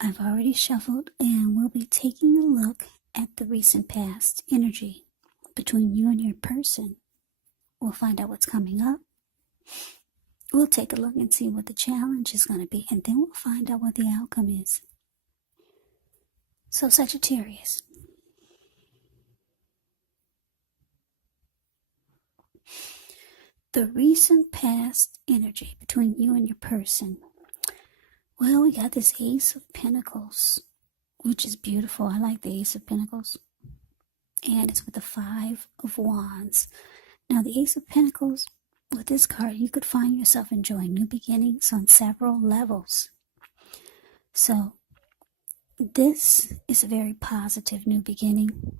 I've already shuffled, and we'll be taking a look at the recent past energy between you and your person. We'll find out what's coming up. We'll take a look and see what the challenge is going to be, and then we'll find out what the outcome is. So, Sagittarius, the recent past energy between you and your person. Well, we got this Ace of Pentacles, which is beautiful. I like the Ace of Pentacles. And it's with the Five of Wands. Now, the Ace of Pentacles, with this card, you could find yourself enjoying new beginnings on several levels. So, this is a very positive new beginning.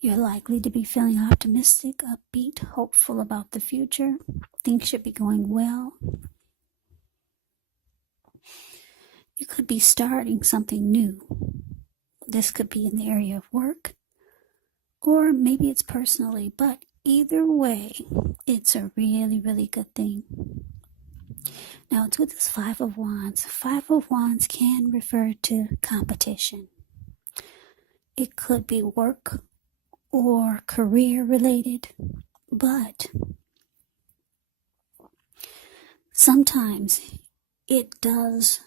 You're likely to be feeling optimistic, upbeat, hopeful about the future. Things should be going well. You could be starting something new. This could be in the area of work, or maybe it's personally, but either way, it's a really, really good thing. Now, it's with this Five of Wands. Five of Wands can refer to competition. It could be work or career related, but sometimes it does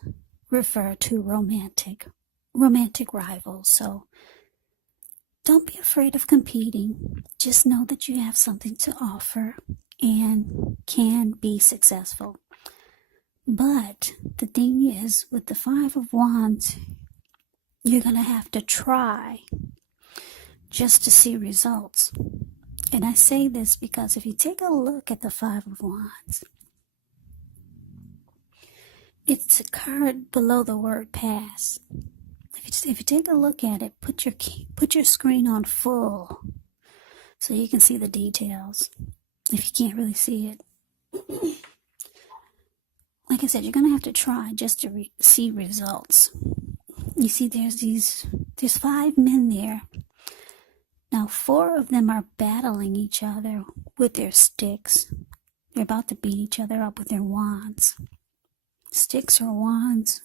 refer to romantic rivals. So don't be afraid of competing. Just know that you have something to offer and can be successful. But the thing is, with the Five of Wands, you're going to have to try just to see results. And I say this because if you take a look at the Five of Wands, it's a card below the word pass. If you take a look at it, put your screen on full so you can see the details. If you can't really see it, like I said, you're gonna have to try just to see results. You see, there's 5 men there. Now 4 of them are battling each other with their sticks. They're about to beat each other up with their wands. Sticks or wands.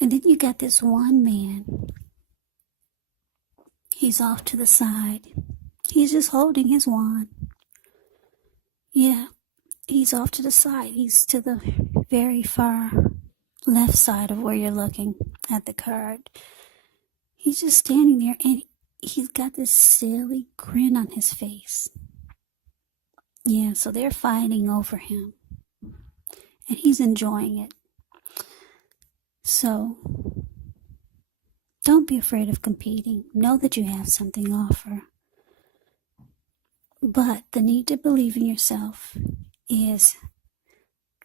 And then you got this one man. He's off to the side. He's just holding his wand. Yeah, he's off to the side. He's to the very far left side of where you're looking at the card. He's just standing there, and he's got this silly grin on his face. Yeah, so they're fighting over him. And he's enjoying it. So, don't be afraid of competing. Know that you have something to offer. But the need to believe in yourself is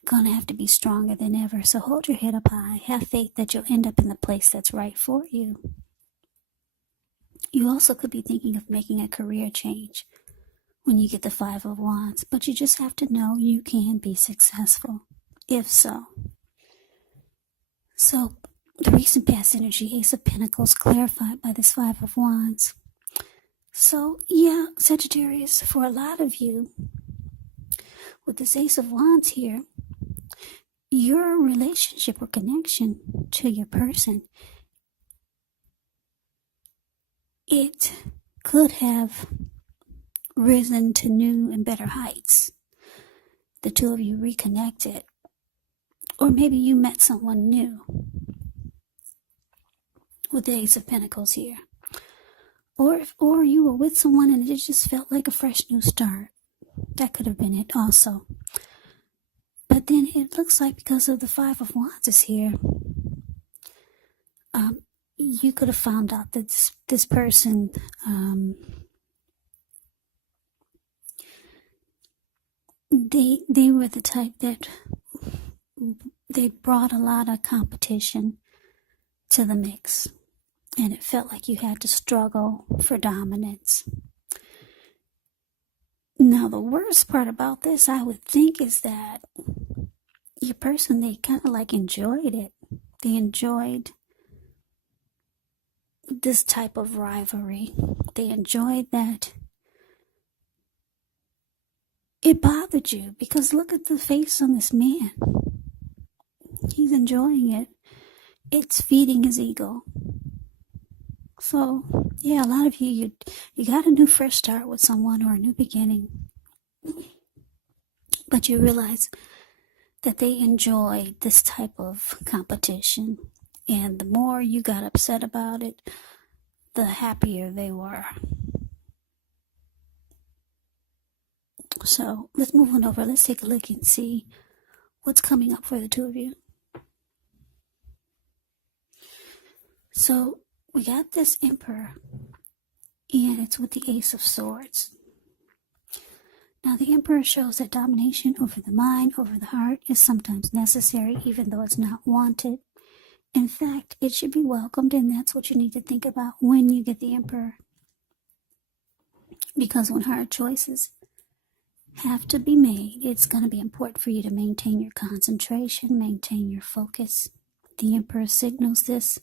going to have to be stronger than ever. So hold your head up high. Have faith that you'll end up in the place that's right for you. You also could be thinking of making a career change when you get the Five of Wands. But you just have to know you can be successful. If so. So, the recent past energy, Ace of Pentacles, clarified by this Five of Wands. So, yeah, Sagittarius, for a lot of you, with this Ace of Wands here, your relationship or connection to your person, it could have risen to new and better heights. The two of you reconnected. Or maybe you met someone new with the Ace of Pentacles here. Or you were with someone and it just felt like a fresh new start. That could have been it also. But then it looks like because of the Five of Wands is here, you could have found out that this person they were the type that they brought a lot of competition to the mix, and it felt like you had to struggle for dominance. Now, the worst part about this, I would think, is that your person, they kind of like enjoyed it. They enjoyed this type of rivalry. They enjoyed that. It bothered you because look at the face on this man. He's enjoying it. it's feeding his ego. So, yeah, a lot of you got a new fresh start with someone or a new beginning. But you realize that they enjoy this type of competition. And the more you got upset about it, the happier they were. So let's move on over. Let's take a look and see what's coming up for the two of you. So we got this Emperor, and it's with the Ace of Swords. Now the Emperor shows that domination over the mind, over the heart, is sometimes necessary, even though it's not wanted. In fact, it should be welcomed, and that's what you need to think about when you get the Emperor. Because when hard choices have to be made, it's going to be important for you to maintain your concentration, maintain your focus. The Emperor signals this,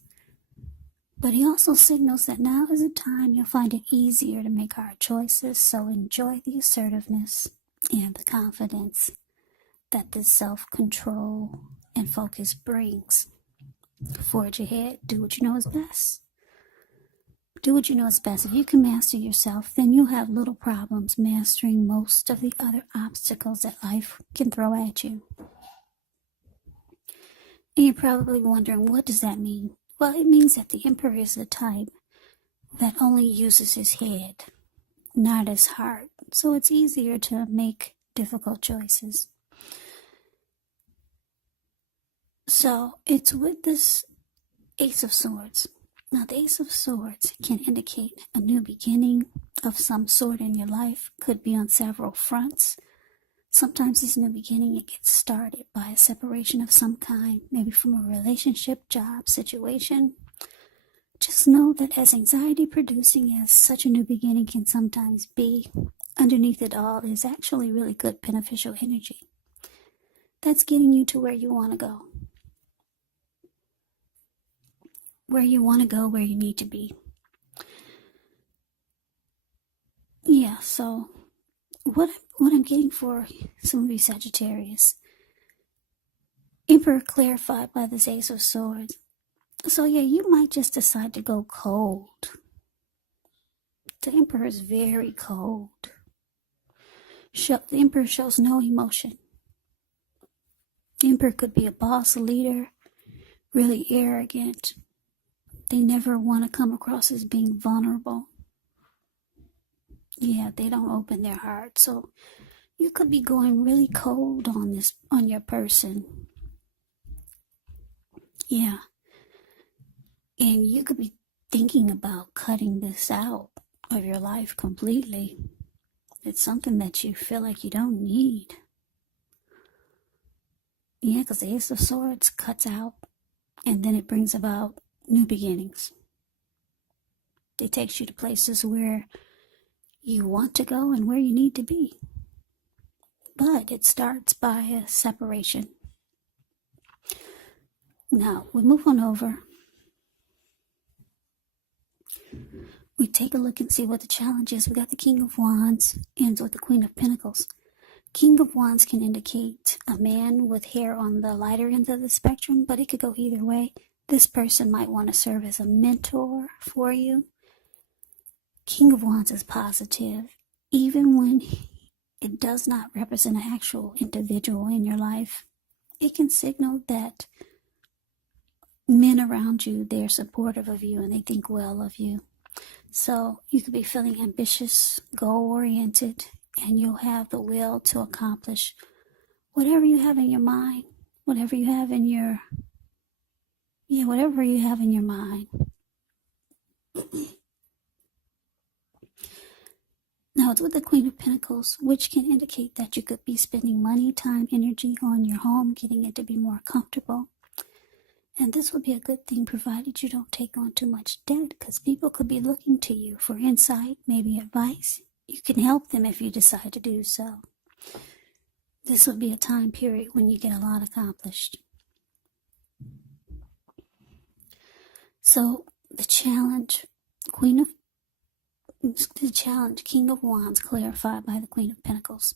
but he also signals that now is a time you'll find it easier to make hard choices, so enjoy the assertiveness and the confidence that this self-control and focus brings. Forge ahead, do what you know is best. Do what you know is best. If you can master yourself, then you'll have little problems mastering most of the other obstacles that life can throw at you. And you're probably wondering, what does that mean? Well, it means that the Emperor is the type that only uses his head, not his heart. So it's easier to make difficult choices. So it's with this Ace of Swords. Now, the Ace of Swords can indicate a new beginning of some sort in your life. Could be on several fronts. Sometimes this new beginning, it gets started by a separation of some kind, maybe from a relationship, job, situation. Just know that as anxiety-producing as such a new beginning can sometimes be, underneath it all is actually really good, beneficial energy. That's getting you to where you want to go. Where you want to go, where you need to be. Yeah, so what I'm getting for some of you Sagittarius, Emperor clarified by this Ace of Swords. So yeah, you might just decide to go cold. The Emperor is very cold. The Emperor shows no emotion. The Emperor could be a boss, a leader, really arrogant. They never want to come across as being vulnerable. Yeah, they don't open their heart. So you could be going really cold on your person. Yeah. And you could be thinking about cutting this out of your life completely. It's something that you feel like you don't need. Yeah, because the Ace of Swords cuts out, and then it brings about new beginnings. It takes you to places where you want to go and where you need to be. But it starts by a separation. Now, we move on over. We take a look and see what the challenge is. We got the King of Wands ends with the Queen of Pentacles. King of Wands can indicate a man with hair on the lighter end of the spectrum, but it could go either way. This person might want to serve as a mentor for you. King of Wands is positive, even when it does not represent an actual individual in your life. It can signal that men around you, they're supportive of you and they think well of you. So you could be feeling ambitious, goal-oriented, and you'll have the will to accomplish whatever you have in your mind, whatever you have in your mind. Now it's with the Queen of Pentacles, which can indicate that you could be spending money, time, energy on your home, getting it to be more comfortable. And this would be a good thing provided you don't take on too much debt, because people could be looking to you for insight, maybe advice. You can help them if you decide to do so. This would be a time period when you get a lot accomplished. So the challenge, King of Wands, clarified by the Queen of Pentacles.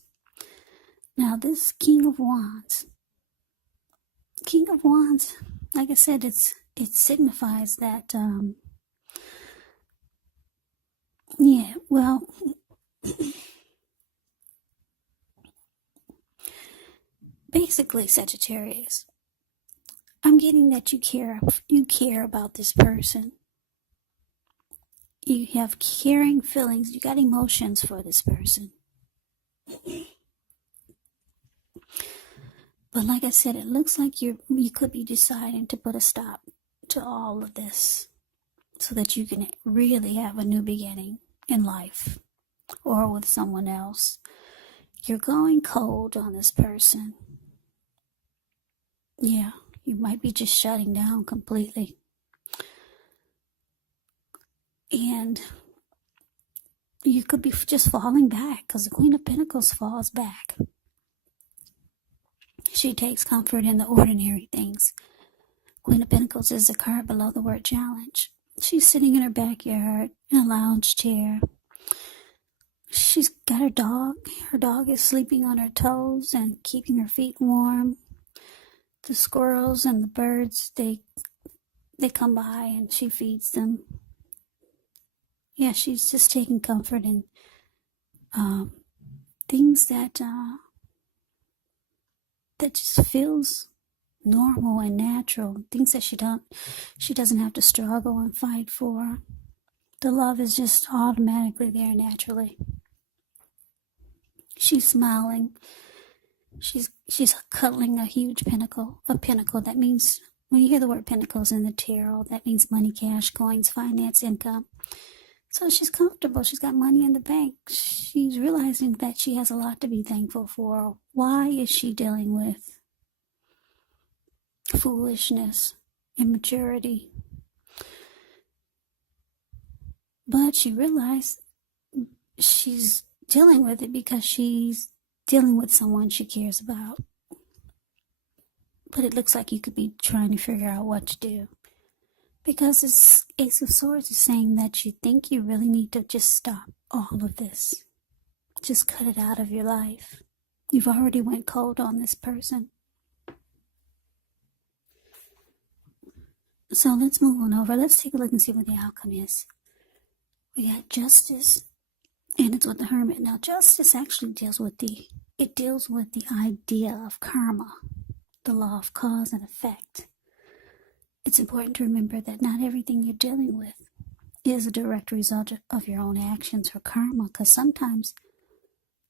Now this King of Wands, like I said, it's it signifies that, yeah, well, basically, Sagittarius, I'm getting that you care about this person. You have caring feelings, you got emotions for this person. But like I said, it looks like you could be deciding to put a stop to all of this so that you can really have a new beginning in life or with someone else. You're going cold on this person. Yeah, you might be just shutting down completely. And you could be just falling back because the Queen of Pentacles falls back. She takes comfort in the ordinary things. Queen of Pentacles is the card below the word challenge. She's sitting in her backyard in a lounge chair. She's got her dog. Her dog is sleeping on her toes and keeping her feet warm. The squirrels and the birds, they come by and she feeds them. Yeah, she's just taking comfort in things that just feels normal and natural. Things that she doesn't have to struggle and fight for. The love is just automatically there naturally. She's smiling. She's cuddling a huge pinnacle. A pinnacle, that means, when you hear the word pentacles in the tarot, that means money, cash, coins, finance, income. So she's comfortable. She's got money in the bank. She's realizing that she has a lot to be thankful for. Why is she dealing with foolishness, immaturity? But she realized she's dealing with it because she's dealing with someone she cares about. But it looks like you could be trying to figure out what to do. Because this Ace of Swords is saying that you think you really need to just stop all of this. Just cut it out of your life. You've already went cold on this person. So let's move on over. Let's take a look and see what the outcome is. We got Justice, and it's with the Hermit. Now, Justice actually deals with the idea of karma, the law of cause and effect. It's important to remember that not everything you're dealing with is a direct result of your own actions or karma, because sometimes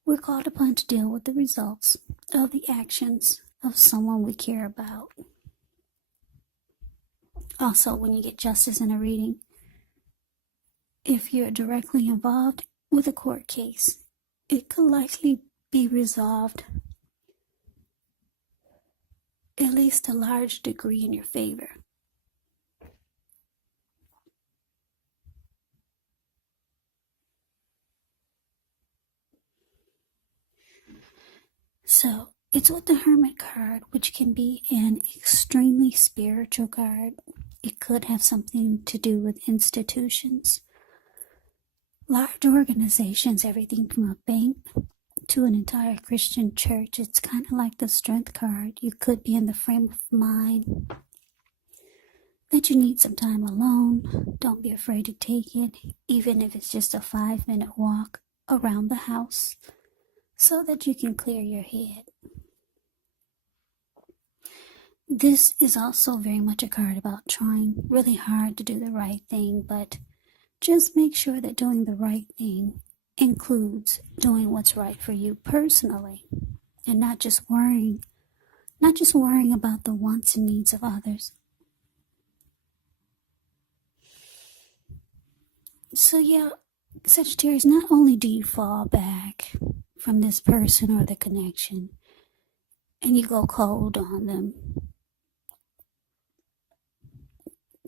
we're called upon to deal with the results of the actions of someone we care about. Also, when you get Justice in a reading, if you're directly involved with a court case, it could likely be resolved at least a large degree in your favor. So, it's with the Hermit card, which can be an extremely spiritual card. It could have something to do with institutions, large organizations, everything from a bank to an entire Christian church. It's kind of like the Strength card. You could be in the frame of mind that you need some time alone. Don't be afraid to take it, even if it's just a 5-minute walk around the house, so that you can clear your head. This is also very much a card about trying really hard to do the right thing, but just make sure that doing the right thing includes doing what's right for you personally, and not just worrying about the wants and needs of others. So yeah, Sagittarius, not only do you fall back from this person or the connection, and you go cold on them,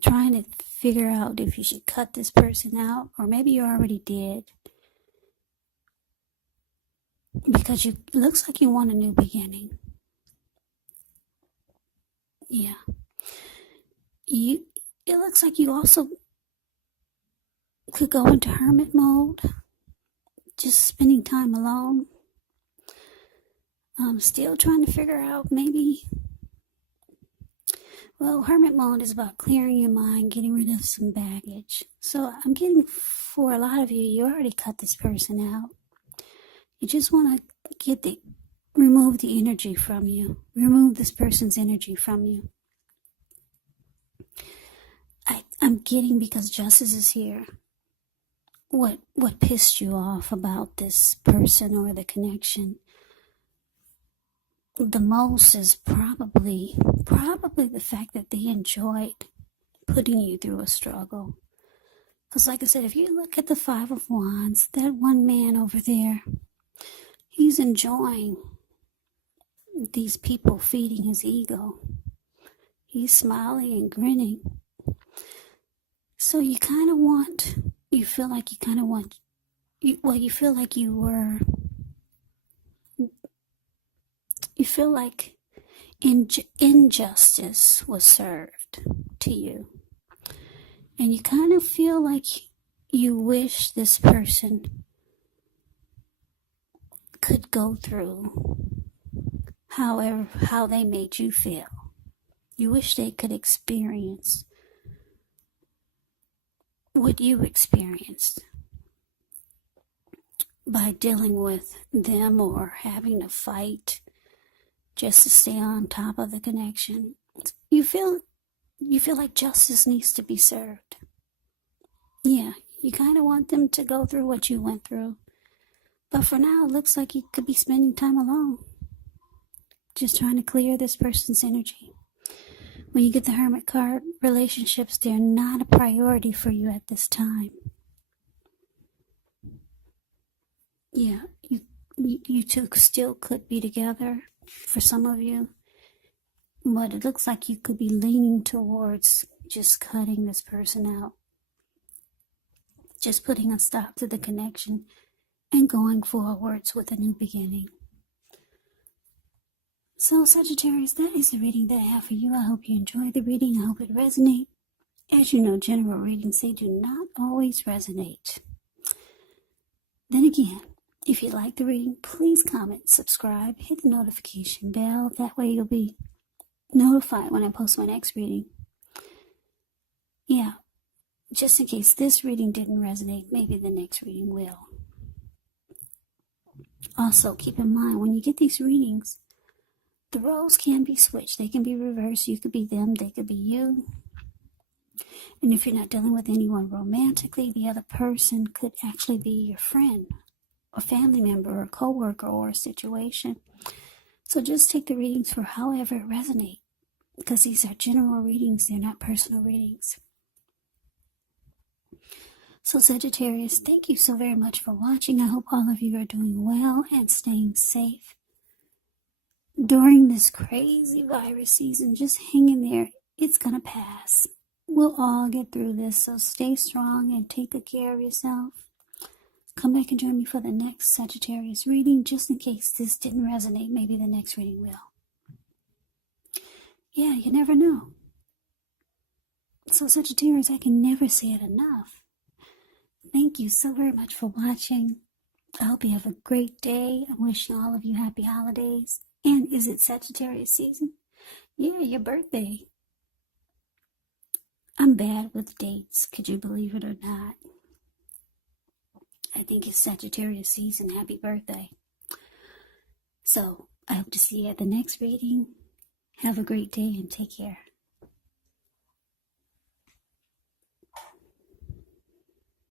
trying to figure out if you should cut this person out, or maybe you already did, because it looks like you want a new beginning. Yeah. It looks like you also could go into hermit mode, just spending time alone. Still trying to figure out maybe, Well, hermit mode is about clearing your mind, getting rid of some baggage. So I'm getting, for a lot of you, you already cut this person out. You just want to remove the energy from you. Remove this person's energy from you. I'm getting, because justice is here, what pissed you off about this person or the connection the most is probably the fact that they enjoyed putting you through a struggle. Because like I said, if you look at the Five of Wands, that one man over there, he's enjoying these people feeding his ego. He's smiling and grinning. So you kind of want, you feel like injustice was served to you. And you kind of feel like you wish this person could go through how they made you feel. You wish they could experience what you experienced by dealing with them or having to fight just to stay on top of the connection. You feel like justice needs to be served. Yeah, you kind of want them to go through what you went through. But for now, it looks like you could be spending time alone. Just trying to clear this person's energy. When you get the Hermit card, relationships, they're not a priority for you at this time. Yeah, you two still could be together for some of you. But it looks like you could be leaning towards just cutting this person out. Just putting a stop to the connection and going forwards with a new beginning. So Sagittarius, that is the reading that I have for you. I hope you enjoyed the reading. I hope it resonates. As you know, general readings, they do not always resonate. Then again, if you like the reading, please comment, subscribe, hit the notification bell. That way you'll be notified when I post my next reading. Yeah, just in case this reading didn't resonate, maybe the next reading will. Also, keep in mind, when you get these readings, the roles can be switched. They can be reversed. You could be them. They could be you. And if you're not dealing with anyone romantically, the other person could actually be your friend, a family member, or a coworker, or a situation. So just take the readings for however it resonates, because these are general readings. They're not personal readings. So Sagittarius, thank you so very much for watching. I hope all of you are doing well and staying safe during this crazy virus season. Just hang in there. It's going to pass. We'll all get through this. So stay strong and take good care of yourself. Come back and join me for the next Sagittarius reading. Just in case this didn't resonate, maybe the next reading will. Yeah, you never know. So Sagittarius, I can never say it enough. Thank you so very much for watching. I hope you have a great day. I'm wishing all of you happy holidays. And is it Sagittarius season? Yeah, your birthday. I'm bad with dates. Could you believe it or not? I think it's Sagittarius season. Happy birthday. So, I hope to see you at the next reading. Have a great day and take care.